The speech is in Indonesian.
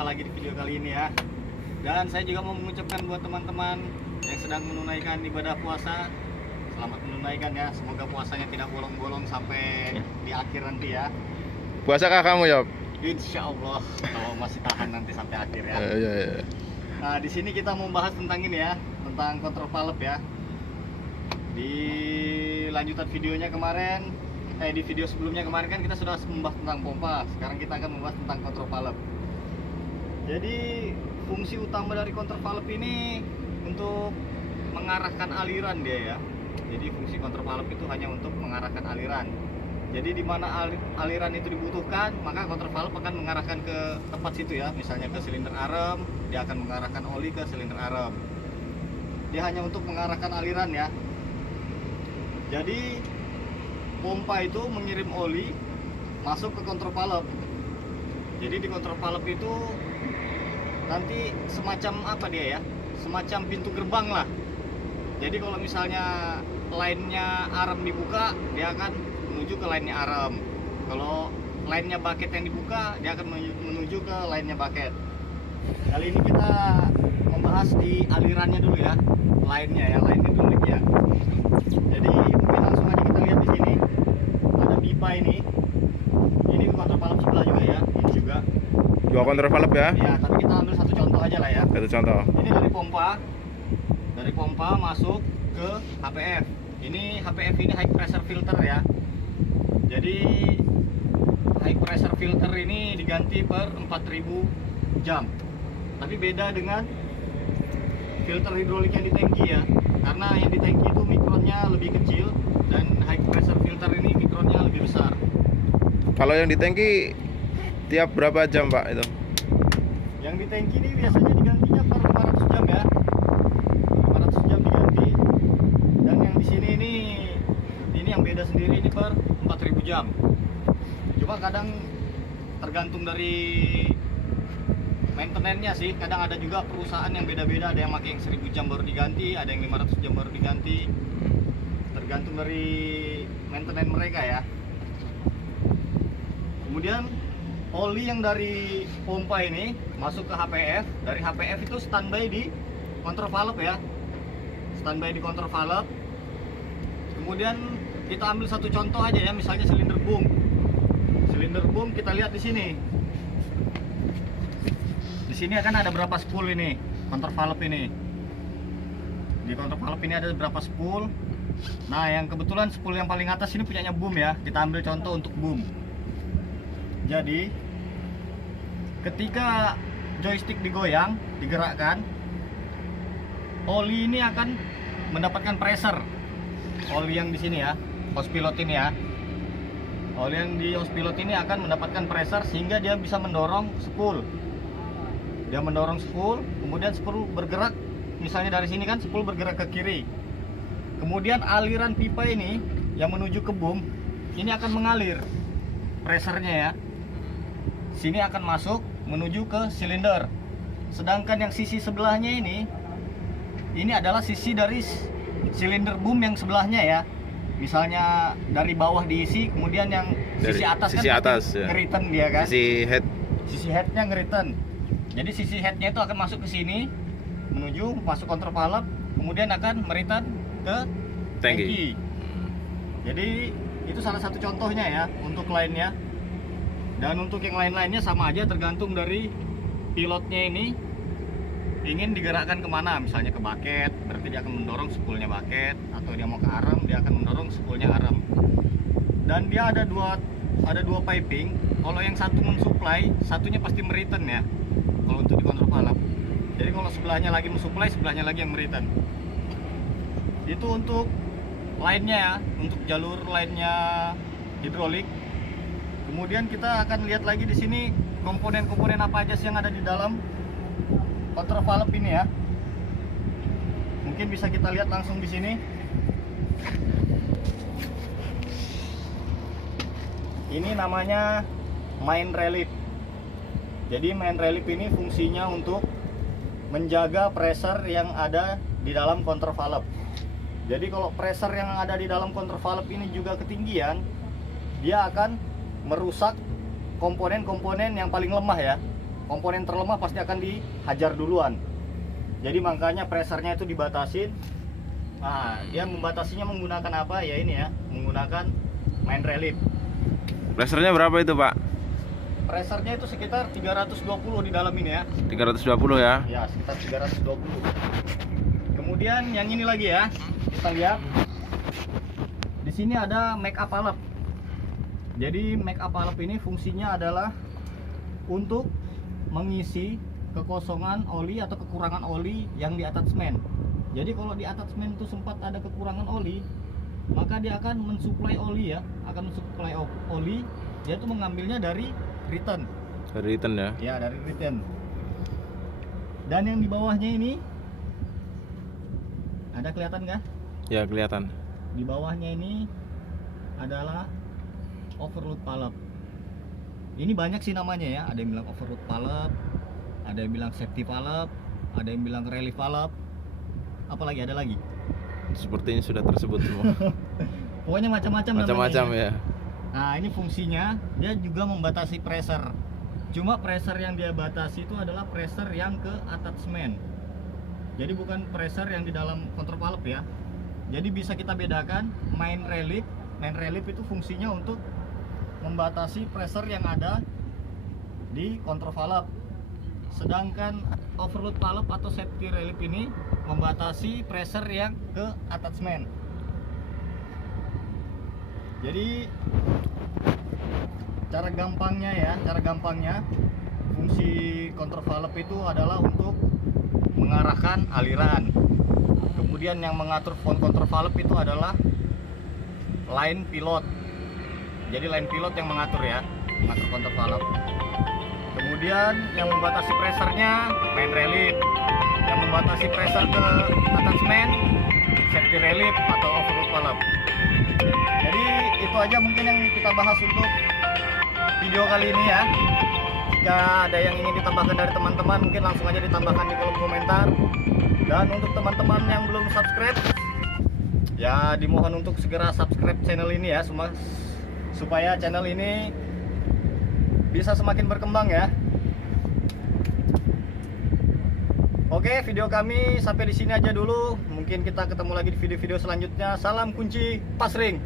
jumpa lagi di video kali ini ya. Dan saya juga mau mengucapkan buat teman-teman yang sedang menunaikan ibadah puasa, selamat menunaikan ya. Semoga puasanya tidak bolong-bolong sampai di akhir nanti ya. Puasakah kamu, Yob? Insya Allah, kalau masih tahan nanti sampai akhir ya. Iya. Nah, di sini kita mau bahas tentang ini ya, tentang kontrol valve ya. Di lanjutan videonya kemarin, di video sebelumnya kemarin kan kita sudah membahas tentang pompa. Sekarang kita akan membahas tentang kontrol valve. Jadi fungsi utama dari kontrol valve ini untuk mengarahkan aliran dia ya. Jadi fungsi kontrol valve itu hanya untuk mengarahkan aliran. Jadi di mana aliran itu dibutuhkan, maka kontrol valve akan mengarahkan ke tempat situ ya. Misalnya ke silinder arem, dia akan mengarahkan oli ke silinder arem. Dia hanya untuk mengarahkan aliran ya. Jadi pompa itu mengirim oli masuk ke kontrol valve. Jadi di kontrol valve itu nanti semacam apa dia ya? Semacam pintu gerbang lah. Jadi kalau misalnya lainnya arem dibuka, dia akan menuju ke lainnya arem. Kalau lainnya bucket yang dibuka, dia akan menuju ke lainnya bucket. Kali ini kita membahas di alirannya dulu ya, lainnya ya, lain hidrolik ya. Jadi mungkin langsung aja kita lihat di sini. Ada pipa ini. Ini kontrol valve sebelah juga ya, ini juga. Dua kontrol valve ya? Ya, tapi kita ambil satu contoh aja lah ya. Satu contoh. Ini dari pompa. Dari pompa masuk ke HPF. Ini HPF ini high pressure filter ya. Jadi high pressure filter ini diganti per 4000 jam. Tapi beda dengan filter hidrolik yang di tangki ya. Karena yang di tangki itu mikronnya lebih kecil dan high pressure filter ini mikronnya lebih besar. Kalau yang di tangki tiap berapa jam, Pak, itu? Yang di tangki ini biasanya digantinya per 500 jam ya. 500 jam diganti. Dan yang di sini ini yang beda sendiri ini per 4000 jam. Cuma kadang tergantung dari maintenance-nya sih. Kadang ada juga perusahaan yang beda-beda, ada yang pakai yang 1000 jam baru diganti, ada yang 500 jam baru diganti. Tergantung dari maintenance mereka ya. Kemudian oli yang dari pompa ini masuk ke HPF. Dari HPF itu standby di kontrol valve ya. Standby di kontrol valve. Kemudian kita ambil satu contoh aja ya, misalnya silinder boom. Silinder boom kita lihat di sini. Di sini akan ada berapa spool ini, kontrol valve ini. Di kontrol valve ini ada berapa spool. Nah, yang kebetulan spool yang paling atas ini punyanya boom ya. Kita ambil contoh untuk boom. Jadi ketika joystick digoyang, digerakkan, oli ini akan mendapatkan pressure. Oli yang di sini ya, hose pilot ini ya. Oli yang di hose pilot ini akan mendapatkan pressure sehingga dia bisa mendorong spool. Dia mendorong spool, kemudian spool bergerak. Misalnya dari sini kan spool bergerak ke kiri. Kemudian aliran pipa ini yang menuju ke boom ini akan mengalir pressure-nya ya. Sini akan masuk menuju ke silinder. Sedangkan yang sisi sebelahnya ini adalah sisi dari silinder boom yang sebelahnya ya. Misalnya dari bawah diisi, kemudian yang sisi atas sisi kan atas ya. ngeriten dia kan. Sisi headnya ngeriten. Jadi sisi headnya itu akan masuk ke sini, menuju masuk kontrol valve, kemudian akan meritan ke tangki. Jadi itu salah satu contohnya ya untuk lainnya. Dan untuk yang lain-lainnya sama aja, tergantung dari pilotnya ini ingin digerakkan kemana. Misalnya ke bucket, berarti dia akan mendorong spoolnya bucket, atau dia mau ke arem, dia akan mendorong spoolnya arem. Dan dia ada dua piping. Kalau yang satu mensuplai, satunya pasti meritan ya. Kalau untuk di kontrol valve. Jadi kalau sebelahnya lagi mensuplai, sebelahnya lagi yang meritan. Itu untuk lainnya ya, untuk jalur lainnya hidrolik. Kemudian kita akan lihat lagi di sini komponen-komponen apa aja sih yang ada di dalam kontrol valve ini ya. Mungkin bisa kita lihat langsung di sini. Ini namanya main relief. Jadi main relief ini fungsinya untuk menjaga pressure yang ada di dalam kontrol valve. Jadi kalau pressure yang ada di dalam kontrol valve ini juga ketinggian, dia akan merusak komponen-komponen yang paling lemah ya. komponen terlemah pasti akan dihajar duluan. Jadi makanya pressernya itu dibatasin. Nah, dia membatasinya menggunakan apa ya ini ya? Menggunakan main relief. Pressernya berapa itu, Pak? Pressernya itu sekitar 320 di dalam ini ya. 320 ya. Ya, sekitar 320. Kemudian yang ini lagi ya. Kita lihat. Di sini ada make up valve. Jadi make up valve ini fungsinya adalah untuk mengisi kekosongan oli atau kekurangan oli yang di attachment. Jadi kalau di attachment itu sempat ada kekurangan oli, maka dia akan mensuplai oli ya, akan mensuplai oli. Dia itu mengambilnya dari return. Dari return ya. Ya, dari return. Dan yang di bawahnya ini ada kelihatan nggak? Ya, kelihatan. Di bawahnya ini adalah overload valve. Ini banyak sih namanya ya. Ada yang bilang overload valve, ada yang bilang safety valve, ada yang bilang relief valve. Apalagi ada lagi. Sepertinya sudah tersebut semua. Pokoknya macam-macam Macam-macam namanya. ya. Nah, ini fungsinya dia juga membatasi pressure. Cuma pressure yang dia batasi itu adalah pressure yang ke attachment. Jadi bukan pressure yang di dalam control valve ya. Jadi bisa kita bedakan main relief. Main relief itu fungsinya untuk membatasi pressure yang ada di control valve. Sedangkan overload valve atau safety relief ini membatasi pressure yang ke attachment. Jadi cara gampangnya fungsi control valve itu adalah untuk mengarahkan aliran. Kemudian yang mengatur control valve itu adalah line pilot. Jadi line pilot yang mengatur ya, mengatur control valve. Kemudian yang membatasi pressernya main relief, yang membatasi pressure ke attachment safety relief atau overload valve. Jadi itu aja mungkin yang kita bahas untuk video kali ini ya. Jika ada yang ingin ditambahkan dari teman-teman, mungkin langsung aja ditambahkan di kolom komentar. Dan untuk teman-teman yang belum subscribe, ya dimohon untuk segera subscribe channel ini ya, supaya channel ini bisa semakin berkembang ya. Oke, video kami sampai di sini aja dulu. Mungkin kita ketemu lagi di video-video selanjutnya. Salam kunci pasring.